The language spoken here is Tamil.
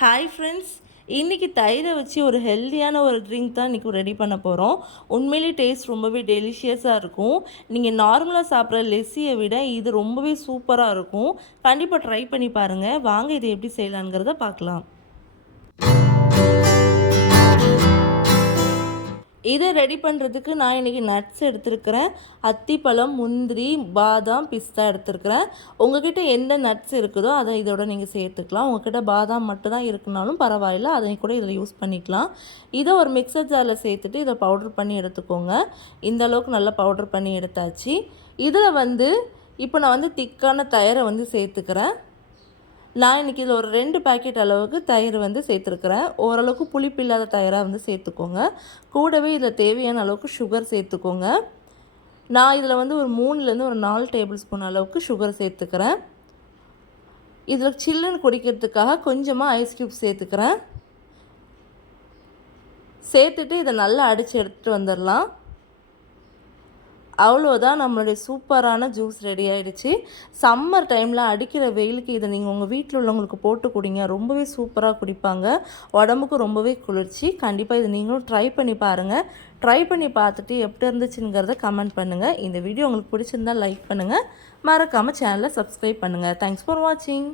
ஹாய் ஃப்ரெண்ட்ஸ் இன்றைக்கி தயிரை வச்சு ஒரு ஹெல்த்தியான ஒரு ட்ரிங்க் தான் இன்றைக்கி ரெடி பண்ண போகிறோம் உண்மையிலே டேஸ்ட் ரொம்பவே டெலிஷியஸாக இருக்கும். நீங்கள் நார்மலாக சாப்பிட்ற லெஸ்ஸியை விட இது ரொம்பவே சூப்பராக இருக்கும். கண்டிப்பாக ட்ரை பண்ணி பாருங்கள் வாங்க இதை எப்படி செய்யலாங்கிறத பார்க்கலாம். இதை ரெடி பண்ணுறதுக்கு நான் இன்றைக்கி நட்ஸ் எடுத்துருக்கிறேன். அத்திப்பழம் முந்திரி பாதாம் பிஸ்தா எடுத்துருக்கிறேன். உங்ககிட்ட எந்த நட்ஸ் இருக்குதோ அதை இதோட நீங்கள் சேர்த்துக்கலாம். உங்ககிட்ட பாதாம் மட்டும்தான் இருக்குனாலும் பரவாயில்ல. அதை கூட இதில் யூஸ் பண்ணிக்கலாம். இதை ஒரு மிக்சர் ஜாரில் சேர்த்துட்டு இதை பவுடர் பண்ணி எடுத்துக்கோங்க. இந்த அளவுக்கு நல்லா பவுடர் பண்ணி எடுத்தாச்சு. இதில் வந்து இப்போ நான் வந்து திக்கான தயரை வந்து சேர்த்துக்கிறேன். நான் இன்றைக்கி இதில் ஒரு ரெண்டு பேக்கெட் அளவுக்கு தயிர் வந்து சேர்த்துருக்குறேன். ஓரளவுக்கு புளிப்பு இல்லாத தயிராக வந்து சேர்த்துக்கோங்க. கூடவே இதில் தேவையான அளவுக்கு சுகர் சேர்த்துக்கோங்க. நான் இதில் வந்து ஒரு மூணுலேருந்து ஒரு நாலு டேபிள் ஸ்பூன் அளவுக்கு சுகர் சேர்த்துக்கிறேன். இதில் சில்லுன்னு குடிக்கிறதுக்காக கொஞ்சமாக ஐஸ் க்யூப் சேர்த்துக்கிறேன். சேர்த்துட்டு இதை நல்லா அடித்து எடுத்துகிட்டு வந்துடலாம். அவ்வளோதான் நம்மளுடைய சூப்பரான ஜூஸ் ரெடி ஆகிடுச்சு சம்மர் டைமில் அடிக்கிற வெயிலுக்கு இதை நீங்கள் உங்கள் வீட்டில் உள்ளவங்களுக்கு போட்டு குடிங்க. ரொம்பவே சூப்பராக குடிப்பாங்க. உடம்புக்கு ரொம்பவே குளிர்ச்சி. கண்டிப்பாக இதை நீங்களும் ட்ரை பண்ணி பாருங்கள் ட்ரை பண்ணி பார்த்துட்டு எப்படி இருந்துச்சுங்கிறத கமெண்ட் பண்ணுங்கள் இந்த வீடியோ உங்களுக்கு பிடிச்சிருந்தால் லைக் பண்ணுங்கள் மறக்காமல் சேனலை சப்ஸ்கிரைப் பண்ணுங்கள் தேங்க்ஸ் ஃபார் வாட்சிங்